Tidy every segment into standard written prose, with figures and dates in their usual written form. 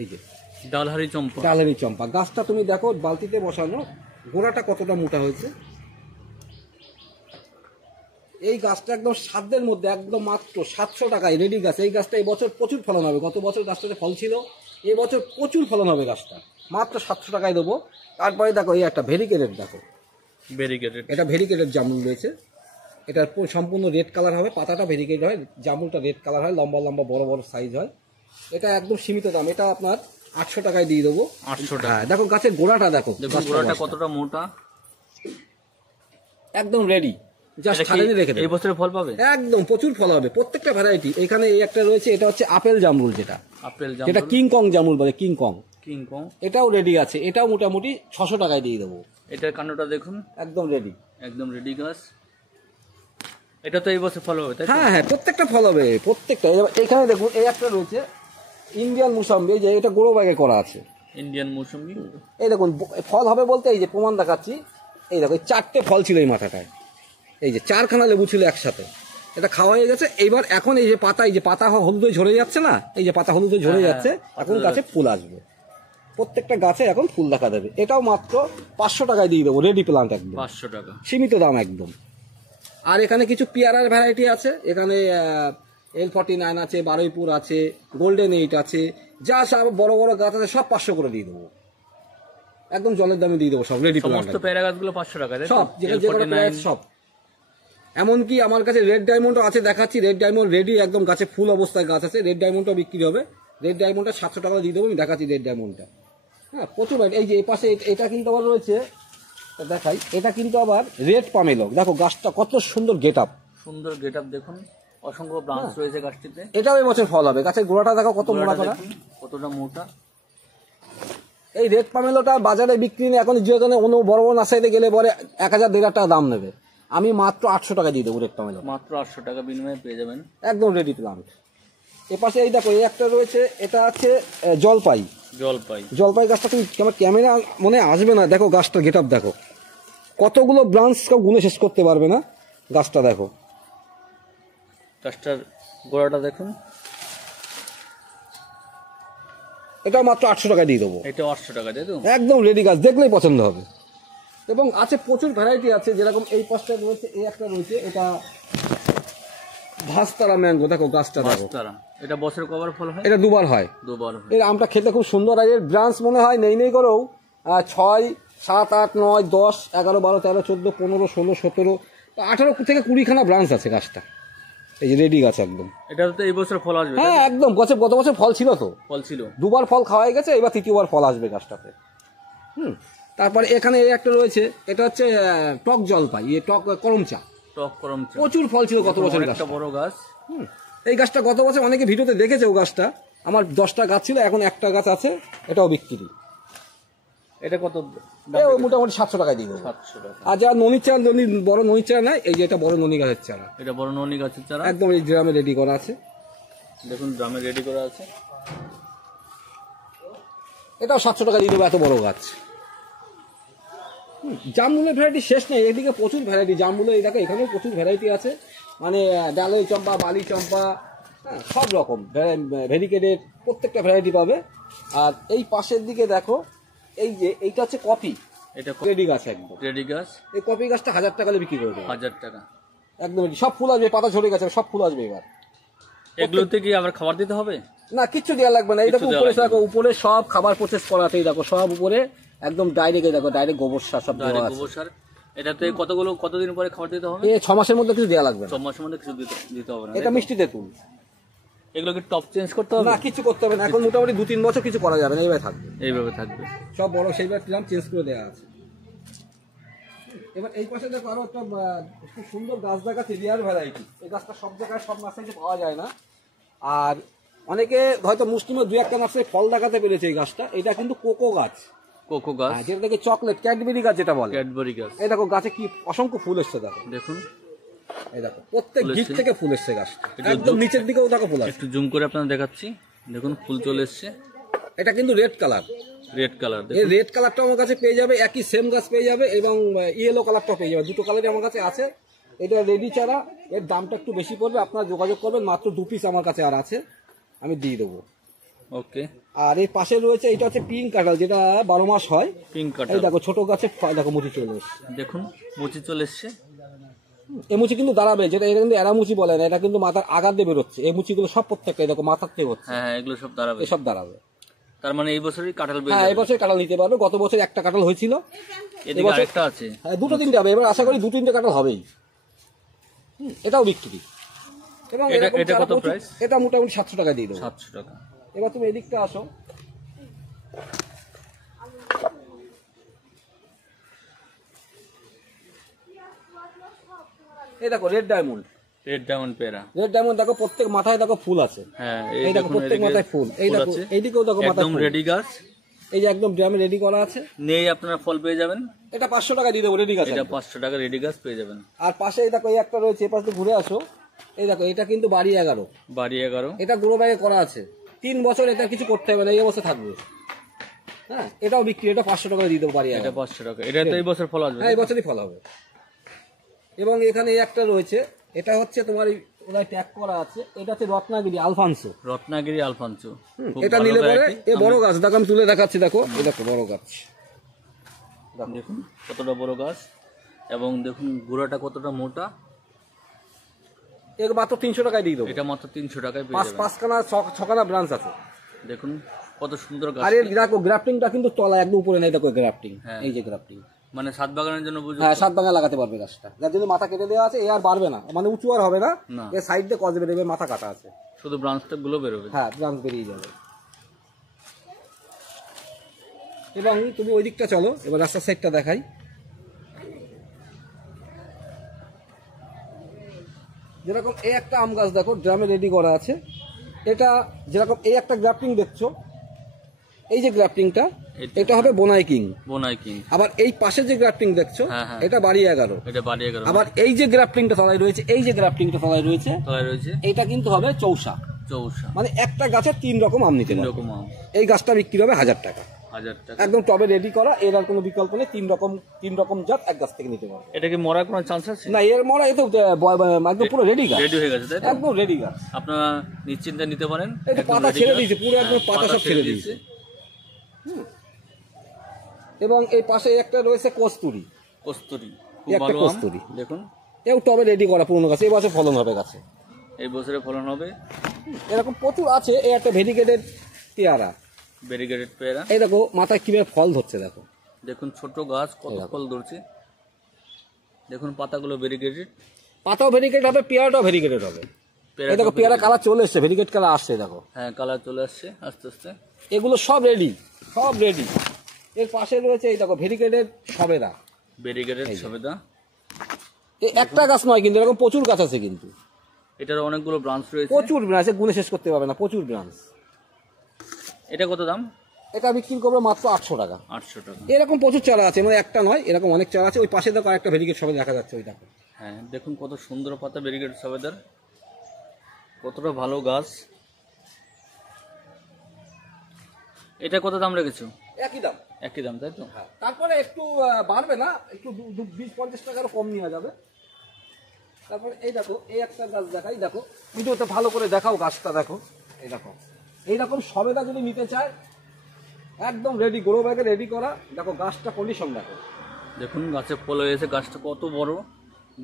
এই যে ডালহারি চম্পা, ডালহারি চম্পা গাছটা তুমি দেখো বালতিতে বসানো, গোড়াটা কতটা মোটা হয়েছে। এই গাছটা একদম সাধ্যের মধ্যে, একদম মাত্র 700 টাকায় রেডি গাছ। এই গাছটা এই বছর প্রচুর ফলন হবে, গত বছর গাছটাতে ফল ছিল, এই বছর প্রচুর ফলন হবে গাছটা, মাত্র 700 টাকায় দেবো। তারপরে দেখো এই একটা ভেরিকেটেড, দেখো ভেরিকেটেড, এটা ভেরিকেটেড জামরুল রয়েছে, এটা সম্পূর্ণ রেড কালার হবে, পাতাটা ভেরিকেটেড হয়, জামরুলটা রেড কালার হয়, লম্বা লম্বা বড় বড় সাইজ হয়। এটা একদম সীমিত দাম, এটা আপনার 800 টাকায় দিয়ে দেবো। 800 টাকা। হ্যাঁ দেখো গাছের গোড়াটা দেখো, গোড়াটা কতটা মোটা, একদম রেডি, জাস্ট ছাড়িয়ে রেখে দেবো। এই বছরে ফল পাবে, একদম প্রচুর ফল হবে, প্রত্যেকটা ভ্যারাইটি। এখানে এই একটা রয়েছে, এটা হচ্ছে আপেল জামরুল, যেটা আপেল যেটা জামরুল, কিংকং জামরুল বলে, কিংকং, কিংকং, এটাও রেডি আছে, এটাও মোটামুটি 600 টাকায় দিয়ে দেবো। এটার কাণ্ডটা দেখুন, একদম রেডি, একদম রেডি গাছ। এটা তো এই বছর ফল হবে, তাই? হ্যাঁ হ্যাঁ, প্রত্যেকটা ফল হবে, প্রত্যেকটা। এখানে দেখুন এই একটা রয়েছে ইন্ডিয়ান মুসাম্বি, যে এটা গোড়ো ব্যাগে করা আছে, ইন্ডিয়ান মৌসুমি। এই দেখুন ফল হবে বলতে এই যে প্রমাণ দেখাচ্ছি, এই দেখো 4টে ফল ছিল এই মাথাটায়, এই যে 4খানা লেবু ছিল একসাথে, এটা খাওয়া হয়ে গেছে। এইবার এখন এই যে পাতা, এই যে পাতা হলুদে ঝরে যাচ্ছে না, এই যে পাতা হলুদে ঝরে যাচ্ছে, এখন গাছে ফুল আসবে, প্রত্যেকটা গাছে এখন ফুল দেখা দেবে। এটাও মাত্র 500 টাকায় দিয়ে দেবো, রেডি প্লান্ট, একদম 500 টাকা, সীমিত দাম একদম। আর এখানে কিছু পেয়ারার ভ্যারাইটি আছে, এখানে L49 আছে, বারুইপুর আছে, গোল্ডেন 8 আছে, যা সব বড় বড় গাছ আছে সব 500 করে দিয়ে দেবো, একদম জলের দামে দিয়ে দেবো সব, রেডি প্লান্ট। সমস্ত পেয়ারা গাছগুলো 500 টাকা, সব যেটা সব। এমনকি আমার কাছে রেড ডায়মন্ডও আছে, দেখাচ্ছি। রেড ডায়মন্ড রেডি, একদম গাছে ফুল অবস্থায় গাছ আছে, রেড ডায়মন্ডটাও বিক্রি হবে। রেড ডায়মন্ডটা 700 টাকা দিয়ে দেবো, আমি দেখাচ্ছি রেড ডায়মন্ডটা। হ্যাঁ প্রচুর, এই যে এই পাশে এটা কিন্তু আবার রয়েছে, দেখাই, এটা কিন্তু আবার রেড পামেলক, দেখো গাছটা কত সুন্দর গেট আপ, সুন্দর গেট আপ দেখুন, অসংখ্য ব্রাঞ্চ রয়েছে গাছটিতে। এটাও এই বছর ফল হবে, গাছের গোড়াটা দেখো কত মোটা করা, কতটা মোটা। এই রেড পামেলোটা বাজারে বিক্রি নেই এখন, যেখানে অন্য বড় বড় নার্সারিতে গেলে পরে 1000-1500 টাকা দাম নেবে, আমি মাত্র 800 টাকা দিয়ে দেবো রেড পামেলো, মাত্র 800 টাকা বিনিময়ে পেয়ে যাবেন, একদম রেডি প্লান্ট। এপাশে এই দেখো এই একটা রয়েছে, এটা আছে জলপাই, জলপাই গাছটা তুমি আমার ক্যামেরা মনে আসবে না, দেখো গাছটা গেট আপ দেখো, কতগুলো ব্রাঞ্চ কেউ গুনে শেষ করতে পারবে না, গাছটা দেখো, গাছটার গোড়াটা দেখুন, এটাও মাত্র 800 টাকা দিয়ে দেবো, এটা 800 টাকা, তাই তো? একদম রেডি গাছ, দেখলেই পছন্দ হবে। এবং আছে প্রচুর ভ্যারাইটি আছে, যেরকম এই পাশটা রয়েছে, এই একটা রয়েছে, এটা ভাস্তারা ম্যাঙ্গো, দেখো গাছটা দেখো, এটা বছর কবার ফল হয়? এটা দুবার হয়, এর আমটা খেতে খুব সুন্দর, আর এর ব্রাঞ্চ মনে হয় নেই করেও 6, 7, 8, 9, 10, 11, 12, 13, 14, 15, 16, 17, 18 থেকে 20খানা ব্রাঞ্চ আছে গাছটা, এই যে রেডি গাছ একদম। এটা তো এই বছর ফল আসবে, হ্যাঁ একদম, গাছে গত বছর ফল ছিল, তো ফল ছিল, দুবার ফল খাওয়াই গেছে, এবার তৃতীয়বার ফল আসবে গাছটাতে। তারপরে এখানে এই একটা রয়েছে, এটা হচ্ছে টক জলপাই, টক করমচা, প্রচুর ফল ছিল গত বছর, একটা বড় গাছ। এই গাছটা গত বছর অনেকে ভিডিওতে দেখেছে, ও গাছটা আমার 10টা গাছ ছিল, এখন একটা গাছ আছে, এটাও বিক্রি। এটা কত? মোটামুটি 700 টাকায় দিয়ে দেবো। 700 টাকা। আর যা ননির চারা, বড় ননির চারা নাই, এই যে এটা বড় ননি গাছের চারা, এটা বড় ননি গাছের চারা, একদম এই ড্রামে রেডি করা আছে, দেখুন ড্রামে রেডি করা আছে, এটাও 700 টাকা দিয়ে দেবো, এত বড় গাছ। জামরুলের ভ্যারাইটি শেষ নেই, এদিকে প্রচুর ভ্যারাইটি জামরুলের, এই দেখো এখানেও প্রচুর ভ্যারাইটি আছে, মানে ডালই চম্পা, বালি চম্পা, সব রকম ভেরিকেটের প্রত্যেকটা ভ্যারাইটি পাবে। আর এই পাশের দিকে দেখো, এই যে এইটা হচ্ছে কফি, এটা রেডি গাছ, একদম রেডি গাছ। এই কফি গাছটা 1000 টাকা বিক্রি করে দেবে, 1000 টাকা, একদম সব ফুল আসবে, পাতা ঝরে গেছে, সব ফুল আসবে এবার। এগুলোতে কি আবার খাবার দিতে হবে? না, কিচ্ছু দেওয়া লাগবে না, এইটা উপরে দেখো, উপরে সব খাবার প্রসেস করাতেই দেখো, সব উপরে একদম ডাইরেক্ট, দেখো ডাইরেক্ট গোবর সার সব দেওয়া আছে, গোবর সার। এটাতে কতদিন পরে খাবার দিতে হবে? 6 মাসের মধ্যে কিছু দেওয়া লাগবে না, 6 মাসের মধ্যে কিছু দিতে হবে না। এটা মিষ্টি তেঁতুল, এগুলো কি টপ চেঞ্জ করতে হবে? না, কিছু করতে হবে না, এখন মোটামুটি 2-3 বছর কিছু করা যাবে না, এইভাবে থাকবে সব বড়, সেইবার প্ল্যান চেঞ্জ করে দেওয়া আছে। এবার এই পাশে দেখো আরো একটা খুব সুন্দর গাছ দেখাচ্ছে, রিয়ার ভ্যারাইটি, এই গাছটা সব জায়গায় সব নার্সারিতে পাওয়া যায় না, আর অনেকে হয়তো মুসলিমে 2-1টা নার্সারি ফল দেখাতে পেরেছে এই গাছটা, এটা কিন্তু কোকো গাছ, যেটা থেকে চকলেট, ক্যাডবেরি গাছ যেটা বলে, ক্যাডবেরি গাছ। এই দেখো গাছে কি অসংখ্য ফুল এসছে, দেখো দেখুন, এই দেখো প্রত্যেক দিক থেকে ফুল এসছে গাছটা, একদম নিচের দিকেও দেখো ফুল আছে, একটু জুম করে আপনাদের দেখাচ্ছি, দেখুন ফুল চলে এসছে, এটা কিন্তু রেড কালার, এই রেড কালারটা আমার কাছে পেয়ে যাবে, একই সেম গাছ পেয়ে যাবে, এবং ইয়েলো কালারটাও পেয়ে যাবে, দুটো কালারই আমার কাছে আছে। এটা রেডি চারা, এর দামটা একটু বেশি পড়বে, আপনারা যোগাযোগ করবেন, মাত্র 2 পিস আমার কাছে আর আছে, আমি দিয়ে দেবো। ওকে। আর এই পাশে রয়েছে এটা হচ্ছে পিঙ্ক কাঁঠাল, যেটা 12 মাস হয়। পিঙ্ক এই কাটার দেখো ছোট গাছে দেখো মুচি চলে এসছে। দেখুন মুচি চলে এসছে। এই মুচি কিন্তু দাঁড়াবে, যেটা এটা কিন্তু এরামুচি বলে না, এটা কিন্তু মাথার আগার দিয়ে বেরোচ্ছে। এই মুচিগুলো সব প্রত্যেকটা দেখো মাথার থেকে হচ্ছে, হ্যাঁ হ্যাঁ, এগুলো সব দাঁড়াবে। এসব দাঁড়াবে। তার মানে এই বছরই কাঁঠাল পেয়ে হ্যাঁ, যাবে। এবছর কাঁঠাল নিতে পারবে। গত বছর একটা কাঁঠাল হয়েছিল, এদিকে এবছর আরেকটা আছে। হ্যাঁ 2-3টে হবে। এবার আশা করি 2-3টে কাঁঠাল হবেই। এটাও বিক্রি। এবং এটা এরকম এটা চারা কত প্রচুর- প্রাইস? এটা মোটামুটি 700 টাকা দিয়ে দেবো। 700 টাকা। এবার তুমি এদিকটা আসো। এই দেখো রেড ডায়মন্ড। রেড ডায়মন্ড পেয়ারা। রেড ডায়মন্ড দেখো প্রত্যেক মাথায় দেখো ফুল আছে। হ্যাঁ এই দেখো প্রত্যেক মাথায় ফুল। এই দেখো এইদিকেও দেখো মাথায় একদম ফুল। রেডি গাছ। এই যে একদম ড্রামে রেডি করা আছে। নেই আপনারা ফল পেয়ে যাবেন। এটা 500 টাকা দিয়ে দেবো রেডি গাছ। এটা 500 টাকা রেডি গাছ পেয়ে যাবেন। আর পাশে এই দেখো এই একটা রয়েছে, এই পাশে ঘুরে আসো। এই দেখো এটা কিন্তু বাড়ি 11। বাড়ি 11। এটা গ্রো ব্যাগে করা আছে। 3 বছর এটা কিছু করতে হবে না, এই অবস্থা থাকবে। হ্যাঁ, এটাও বিক্রি। এটা 500 টাকা দিয়ে দেবো বাড়ি 11। এটা 500 টাকা। এটা তো এই বছর ফল আসবে। হ্যাঁ, এই বছরই ফল হবে। এবং এখানে এই একটা রয়েছে, এটা হচ্ছে তোমার ওরাই ট্যাগ করা আছে। এটা হচ্ছে রত্নাগিরি আলফানসো। রত্নাগিরি আলফানসো। খুব এটা ভালো নিলে পরে variety। এ বড় গাছ দেখো, আমি তুলে দেখাচ্ছি। দেখো এই দেখো বড় গাছ, দেখুন কতটা বড় গাছ এবং দেখুন গোড়াটা কতটা মোটা। এর মাত্র 300 টাকায় দিয়ে দেবো। এটা মাত্র 300 টাকায় পেয়ে যাবেন। 5খানা 6খানা ব্রাঞ্চ আছে। দেখুন কত সুন্দর গাছ। আর এর দেখো গ্রাফটিংটা কিন্তু তলায় একদম উপরে নেই। দেখো গ্রাফটিং, হ্যাঁ। এই যে গ্রাফটিং। মানে ছাদ বাগানের জন্য বুঝুন। হ্যাঁ, 7 ভাঙা লাগাতে পারবে গাছটা। যার জন্য মাথা কেটে দেওয়া আছে, এ আর বাড়বে না, মানে উঁচু আর হবে না। না। এর সাইড দিয়ে কজ বেরোবে, মাথা কাটা আছে। শুধু ব্রাঞ্চটা গুলো বেরোবে। হ্যাঁ, ব্রাঞ্চ বেরিয়ে যাবে। এবং তুমি ওই দিকটা চলো, এবার রাস্তার সাইডটা দেখাই। যেরকম এই একটা আম গাছ দেখো ড্রামে রেডি করা আছে। এটা যেরকম এই একটা গ্রাফটিং দেখছো, এই যে গ্রাফটিংটা, এটা হবে বোনাই কিং। বোনাই কিং। আবার এই পাশে যে গ্রাফটিং দেখছো, হ্যাঁ, হ্যাঁ। এটা বাড়ি 11। এটা বাড়ি 11। আবার এই যে গ্রাফটিংটা তলায় রয়েছে, এই যে গ্রাফটিংটা তলায় রয়েছে, তলায় রয়েছে এটা কিন্তু হবে চৌসা। চৌসা। মানে একটা গাছে 3 রকম আম নিতে 3 পারবে। রকম আম। এই গাছটা বিক্রি হবে 1000 টাকা। 1000 টাকা। একদম টবে রেডি করা, এর আর কোনো বিকল্প নেই। 3 রকম জাত এক গাছ থেকে নিতে পারবে। এটা কি মরার কোনো চান্স আছে? না, এর মরা এ তো একদম পুরো রেডি গাছ। রেডি হয়ে গেছে তাই তো? একদম রেডি গাছ। আপনারা নিশ্চিন্তে নিতে পারেন। এই তো একদম পাতা ready ছেড়ে গাছ। দিয়েছে, পুরো একদম হ্যাঁ, পাতা সব ছেড়ে দিয়েছে। এবং এই পাশে একটা রয়েছে কস্তুরি। কস্তুরি। খুব এই একটা ভালো আম। কস্তুরি। দেখুন এও টবে রেডি করা পুরনো গাছ, এই বছর ফলন হবে গাছে। এই বছরে ফলন হবে। এরকম প্রচুর আছে। এই একটা ভেরিগেটেড পেয়ারা। ভেরিগেটেড পেয়ারা। এই দেখো মাথায় কিভাবে ফল ধরছে দেখো। দেখুন ছোট গাছ কত এই দেখো। ফল ধরছে। দেখুন পাতাগুলো ভেরিগেটেড। পাতাও ভেরিগেট হবে, পেয়ারাটাও ভেরিগেটেড হবে। এই দেখো পেয়ারা কালার চলে এসছে, ভেরিগেট কালার আসছে দেখো। হ্যাঁ, কালার চলে আসছে আস্তে আস্তে। এগুলো সব রেডি, সব রেডি। এর পাশে রয়েছে এই দেখো ভেরিগেটেড সবেদা। ভেরিগেটেড সবেদা। এই একটা গাছ নয় কিন্তু, এরকম প্রচুর গাছ আছে কিন্তু। এটার অনেকগুলো ব্রাঞ্চ রয়েছে। প্রচুর ব্রাঞ্চ, গুণে শেষ করতে পারবে না, প্রচুর ব্রাঞ্চ। এটা কত দাম? এটা বিক্রি করবে মাত্র 800 টাকা। 800 টাকা। এরকম প্রচুর চারা আছে, মানে একটা নয়, এরকম অনেক চারা আছে। ওই পাশে দেখো আরেকটা ভেরিগেট সবেদা দেখা যাচ্ছে, ওই দেখো। হ্যাঁ, দেখুন কত সুন্দর পাতা ভেরিগেটেড সবেদার। কতটা ভালো গাছ। এটা কত দাম রেখেছো? একই দাম। একই দাম তাই তো? হ্যাঁ, তারপরে একটু বাড়বে না, একটু 20-50 টাকারও কম নেওয়া যাবে। তারপরে এই দেখো এই একটা গাছ দেখাই, দেখো ভিডিওতে ভালো করে দেখাও গাছটা দেখো। এই দেখো এইরকম সবেদা যদি নিতে চায়, একদম রেডি, গ্রো ব্যাগে রেডি করা। দেখো গাছটা কন্ডিশন দেখো। দেখুন গাছে ফল হয়েছে, গাছটা কত বড়।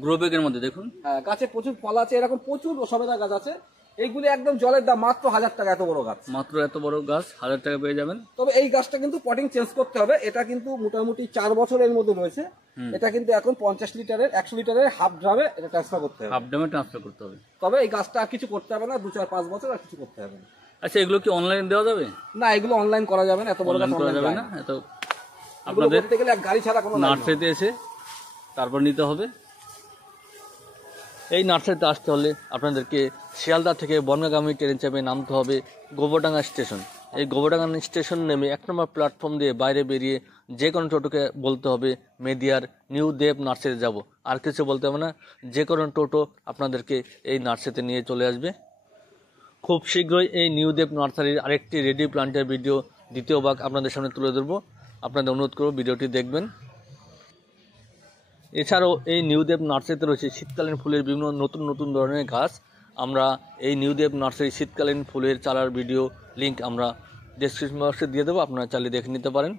গ্রো ব্যাগের মধ্যে দেখুন। হ্যাঁ, গাছে প্রচুর ফল আছে, এরকম প্রচুর সবেদা গাছ আছে। এইগুলি একদম জলের দাম মাত্র 1000 টাকা, এত বড় গাছ। মাত্র এত বড় গাছ 1000 টাকা পেয়ে যাবেন। তবে এই গাছটা কিন্তু পটিং চেঞ্জ করতে হবে। এটা কিন্তু মোটামুটি 4 বছরের মধ্যে রয়েছে। এটা কিন্তু এখন 50 লিটারের 100 লিটারের হাফ ড্রামে এটা ট্রান্সফার করতে হবে। হাফ ড্রামে ট্রান্সফার করতে হবে। তবে এই গাছটা আর কিছু করতে হবে না, 2-4-5 বছর আর কিছু করতে হবে না। আচ্ছা, এগুলো কি অনলাইন দেওয়া যাবে? না, এগুলো অনলাইন করা যাবে না, এত বড় গাছ অনলাইন করা অনলাইন যাবে যায় না। না। এত আপনাদের আপনাদের করতে গেলে এক গাড়ি ছাড়া কোনো লাইন নেই। নার্সারিতে এসে তারপর নিতে হবে। এই নার্সারিতে আসতে হলে আপনাদেরকে শিয়ালদা থেকে বনগাগামী ট্রেন চেপে নামতে হবে গোবরডাঙ্গা স্টেশন। এই গোবরডাঙ্গা স্টেশন নেমে 1 নম্বর প্ল্যাটফর্ম দিয়ে বাইরে বেরিয়ে যে কোনো টোটোকে বলতে হবে মেদিয়ার নিউ দেব নার্সারি যাব। আর কিছু বলতে হবে না, যে কোনো টোটো আপনাদেরকে এই নার্সারিতে নিয়ে চলে আসবে। খুব শীঘ্রই এই নিউ দেব নার্সারির আরেকটি রেডি প্লান্টের ভিডিও দ্বিতীয় ভাগ আপনাদের সামনে তুলে ধরবো। আপনাদের অনুরোধ করব ভিডিওটি দেখবেন। এছাড়াও এই নিউদেব নার্সারিতে রয়েছে শীতকালীন ফুলের বিভিন্ন নতুন নতুন ধরনের গাছ। আমরা এই নিউদেব নার্সারি শীতকালীন ফুলের চারার ভিডিও লিঙ্ক আমরা ডেসক্রিপশন বক্সে দিয়ে দেবো, আপনারা চালিয়ে দেখে নিতে পারেন।